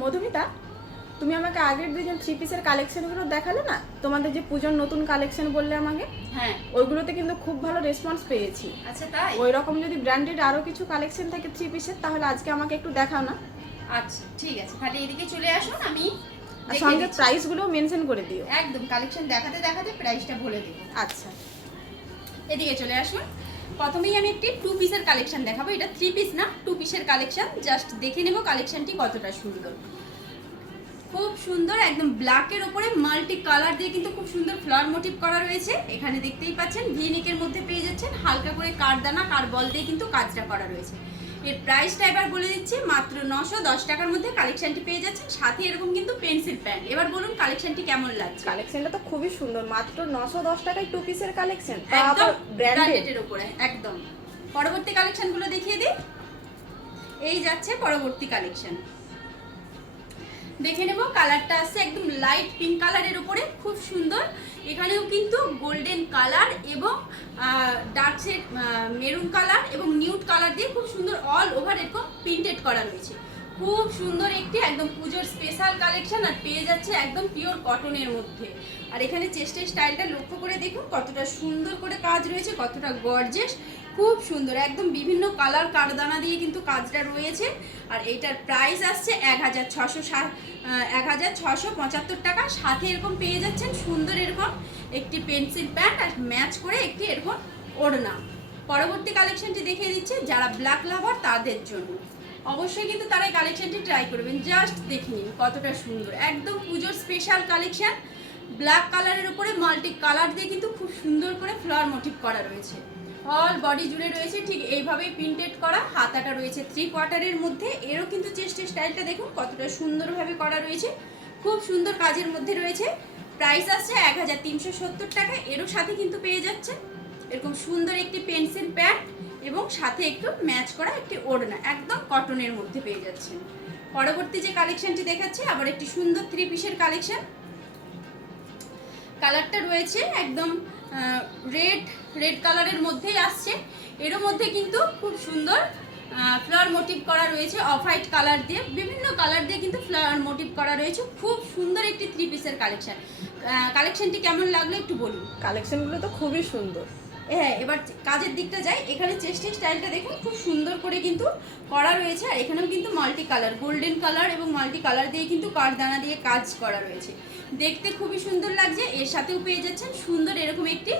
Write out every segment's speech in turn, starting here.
মধুমিতা, তুমি আমাকে আগের দুজন থ্রি পিসের কালেকশনগুলো দেখালে না, তোমাদের যে পুজোর নতুন কালেকশন বললে আমাকে, হ্যাঁ। ওইগুলোতে কিন্তু খুব ভালো রেসপন্স পেয়েছি। আচ্ছা তাই? ওই রকম যদি ব্র্যান্ডেড আরও কিছু কালেকশন থাকে থ্রি পিসের, তাহলে আজকে আমাকে একটু দেখাও না। আচ্ছা ঠিক আছে, তাহলে এদিকে চলে আসুন, আমি আর সঙ্গে প্রাইসগুলো মেনশন করে দিও। একদম কালেকশন দেখাতে দেখাতে প্রাইসটা বলে দেবো। আচ্ছা, এদিকে চলে আসুন। প্রথমেই আমি একটি টু পিসের কালেকশন দেখাবো। এটা থ্রি পিস না, টু পিসের কালেকশন। জাস্ট দেখে নেব কালেকশনটি কতটা সুন্দর। খুব সুন্দর, একদম ব্ল্যাকের ওপরে মাল্টি কালার দিয়ে কিন্তু খুব সুন্দর ফ্লাওয়ার মোটিভ করা রয়েছে। এখানে দেখতেই পাচ্ছেন ভি নেকের মধ্যে পেয়ে যাচ্ছেন হালকা করে কারদানা কার বল দিয়ে কিন্তু কাজটা করা রয়েছে। এর প্রাইসটা এবার বলে দিচ্ছি, মাত্র 910 টাকার মধ্যে কালেকশনটি পেয়ে যাচ্ছেন। সাথে এরকম কিন্তু পেন্সিল প্যান্ট। এবার বলুন কালেকশনটি কেমন লাগছে? কালেকশনটা তো খুবই সুন্দর, মাত্র 910 টাকায় টু পিসের কালেকশন, একদম ব্র্যান্ডেড। ব্র্যান্ডেডের উপরে একদম। পরবর্তী কালেকশনগুলো দেখিয়ে দিই। এই যাচ্ছে পরবর্তী কালেকশন, দেখে নেব। কালারটা আছে একদম লাইট পিঙ্ক কালারের উপরে, খুব সুন্দর। এখানেও কিন্তু গোল্ডেন কালার এবং ডার্ক শেড মেরুন কালার এবং নিউড কালার দিয়ে খুব সুন্দর অল ওভার এরকম প্রিন্টেড করা রয়েছে। খুব সুন্দর একটি একদম পুজোর স্পেশাল কালেকশন, আর পেয়ে যাচ্ছে একদম পিওর কটনের মধ্যে। আর এখানে চেস্টের স্টাইলটা লক্ষ্য করে দেখুন কতটা সুন্দর করে কাজ রয়েছে, কতটা গর্জিয়াস, খুব সুন্দর। একদম বিভিন্ন কালার কারদানা দিয়ে কিন্তু কাজটা রয়েছে। আর এইটার প্রাইস আসছে 1675 টাকা। সাথে এরকম পেয়ে যাচ্ছেন সুন্দর এরকম একটি পেন্সিল প্যান্ট আর ম্যাচ করে একটি এরকম ওড়না। পরবর্তী কালেকশনটি দেখিয়ে দিচ্ছে যারা ব্ল্যাক লাভার তাদের জন্য। অবশ্যই কিন্তু তারা এই কালেকশনটি ট্রাই করবেন। জাস্ট দেখে নিন কতটা সুন্দর, একদম পুজোর স্পেশাল কালেকশন। ব্ল্যাক কালারের উপরে মাল্টি কালার দিয়ে কিন্তু খুব সুন্দর করে ফ্লাওয়ার মোটিভ করা রয়েছে। অল বডি জুড়ে রয়েছে ঠিক এইভাবেই প্রিন্টেড করা। হাতাটা রয়েছে 3/4 মধ্যে। এরও কিন্তু চেস্টের স্টাইলটা দেখুন কতটা সুন্দরভাবে করা রয়েছে, খুব সুন্দর কাজের মধ্যে রয়েছে। প্রাইস আসছে 1370 টাকা। এরও সাথে কিন্তু পেয়ে যাচ্ছে এরকম সুন্দর একটি পেন্সিল প্যান্ট এবং সাথে একটু ম্যাচ করা একটি ওড়না, একদম কটনের মধ্যে পেয়ে যাচ্ছেন। পরবর্তী যে কালেকশনটি দেখাচ্ছে আবার একটি সুন্দর থ্রি পিসের কালেকশন। কালারটা রয়েছে একদম রেড কালারের মধ্যেই আসছে। এর মধ্যে কিন্তু খুব সুন্দর ফ্লাওয়ার মোটিভ করা রয়েছে অফ হোয়াইট কালার দিয়ে, বিভিন্ন কালার দিয়ে কিন্তু ফ্লাওয়ার মোটিভ করা রয়েছে। খুব সুন্দর একটি থ্রি পিসের কালেকশন। কালেকশনটি কেমন লাগলো একটু বলুন। কালেকশনগুলো তো খুবই সুন্দর। হ্যাঁ, এবার কাজের দিকটা যাই। এখানে চেস্টের স্টাইলটা দেখুন খুব সুন্দর করে কিন্তু করা রয়েছে। আর এখানেও কিন্তু মাল্টি কালার, গোল্ডেন কালার এবং মাল্টি কালার দিয়ে কিন্তু কারদানা দিয়ে কাজ করা রয়েছে। দেখতে খুবই সুন্দর লাগছে। এর সাথেও পেয়ে যাচ্ছেন সুন্দর এরকম একটি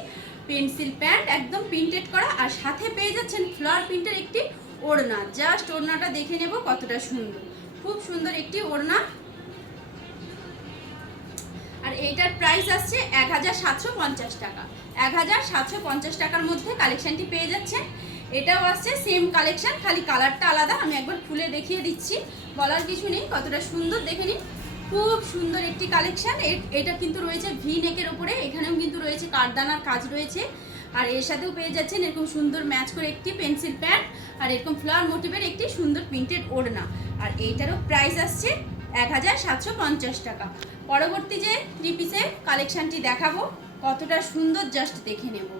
পেন্সিল প্যান্ট একদম প্রিন্টেড করা, আর সাথে পেয়ে যাচ্ছেন ফ্লাওয়ার প্রিন্টের একটি ওড়না। জাস্ট ওড়নাটা দেখে নেব কতটা সুন্দর, খুব সুন্দর একটি ওড়না। আর এইটার প্রাইস আসছে 1750 টাকা। 1750 টাকার মধ্যে কালেকশনটি পেয়ে যাচ্ছে। এটাও আসছে সেম কালেকশন, খালি কালারটা আলাদা। আমি একবার খুলে দেখিয়ে দিচ্ছি, বলার কিছু নেই, কতটা সুন্দর দেখে নিন। খুব সুন্দর একটি কালেকশন। এটা কিন্তু রয়েছে ভি নেকের উপরে, এখানেও কিন্তু রয়েছে কারদানার কাজ রয়েছে। আর এর সাথেও পেয়ে যাচ্ছেন এরকম সুন্দর ম্যাচ করে একটি পেন্সিল প্যান্ট আর এরকম ফ্লাওয়ার মোটিভের একটি সুন্দর প্রিন্টেড ওড়না। আর এইটারও প্রাইস আসছে 1750 টাকা। পরবর্তী যে থ্রি পিসের কালেকশনটি দেখাবো কতটা সুন্দর, জাস্ট দেখে নেব।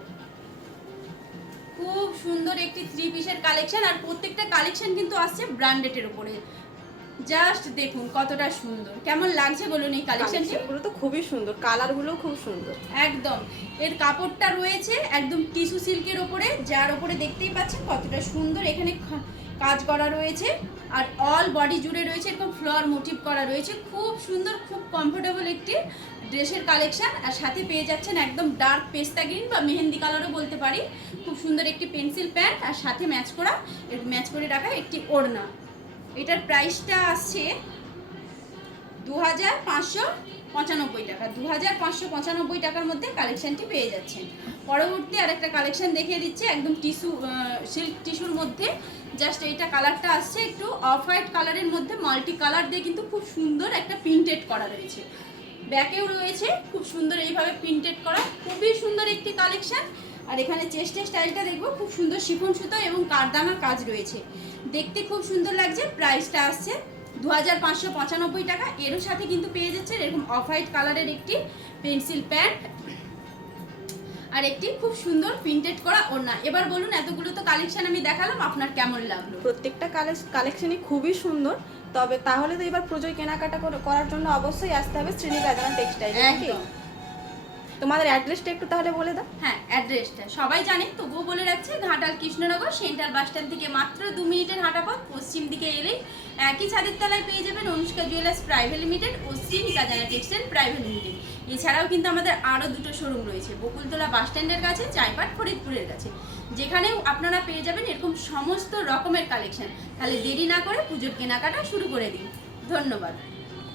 খুব সুন্দর একটি থ্রি পিসের কালেকশন, আর প্রত্যেকটা কালেকশন কিন্তু আসছে ব্র্যান্ডেডের উপরে। জাস্ট দেখুন কতটা সুন্দর, কেমন লাগছে বলুন এই কালেকশনগুলো তো খুবই সুন্দর, কালারগুলো খুব সুন্দর একদম। এর কাপড়টা রয়েছে একদম টিস্যু সিল্কের ওপরে, যার ওপরে দেখতেই পাচ্ছেন কতটা সুন্দর এখানে কাজ করা রয়েছে। আর অল বডি জুড়ে রয়েছে এরকম ফ্লাওয়ার মোটিভ করা রয়েছে। খুব সুন্দর, খুব কমফোর্টেবল একটি ড্রেসের কালেকশন। আর সাথে পেয়ে যাচ্ছেন একদম ডার্ক পেস্তা গ্রিন বা মেহেন্দি কালারও বলতে পারি, খুব সুন্দর একটি পেন্সিল প্যান্ট আর সাথে ম্যাচ করে রাখা একটি ওড়না। এটার প্রাইসটা আসছে 2595 টাকা। 2595 টাকার মধ্যে কালেকশনটি পেয়ে যাচ্ছেন। পরবর্তী আরেকটা কালেকশন দেখিয়ে দিচ্ছে একদম সিল্ক টিস্যুর মধ্যে। জাস্ট এইটা কালারটা আসছে একটু অফ হোয়াইট কালারের মধ্যে, মাল্টি কালার দিয়ে কিন্তু খুব সুন্দর একটা প্রিন্টেড করা রয়েছে। ব্যাকেও রয়েছে খুব সুন্দর এইভাবে প্রিন্টেড করা, খুবই সুন্দর একটি কালেকশন। আর এখানে চেস্টের স্টাইলটা দেখবো খুব সুন্দর শিফন সুতো এবং কারদানার কাজ রয়েছে, দেখতে খুব সুন্দর লাগছে। প্রাইসটা আসছে 2595 টাকা। এরও সাথে কিন্তু পেয়ে যাচ্ছে এরকম অফ হোয়াইট কালারের একটি পেন্সিল প্যান্ট আর একটি খুব সুন্দর প্রিন্টেড করা ওড়না। এবার বলুন এতগুলো তো কালেকশন আমি দেখালাম, আপনার কেমন লাগলো? প্রত্যেকটা কালেকশনই খুবই সুন্দর। তবে তাহলে তো এবার পুজোয় কেনাকাটা করার জন্য অবশ্যই আসতে হবে শ্রীনিকেতন টেক্সটাইল। একদম। তোমাদের অ্যাড্রেসটা একটু তাহলে বলে দাও। হ্যাঁ, অ্যাড্রেসটা সবাই জানে, তবুও বলে রাখছি। Ghatal Krishnanagar central bus stand থেকে মাত্র 2 মিনিটের হাঁটা পথ। পশ্চিম দিকে এলেই একই ছাদের তলায় পেয়ে যাবেন অনুষ্কা জুয়েলার্স প্রাইভেট লিমিটেড ও শ্রীনিকেতন টেক্সটাইল প্রাইভেট লিমিটেড। এছাড়াও কিন্তু আমাদের আরও 2টো শোরুম রয়েছে, বকুলতলা বাস স্ট্যান্ডের কাছে, চাইপাট ফরিদপুরের কাছে, যেখানেও আপনারা পেয়ে যাবেন এরকম সমস্ত রকমের কালেকশন। তাহলে দেরি না করে পুজোর কেনাকাটা শুরু করে দিন। ধন্যবাদ।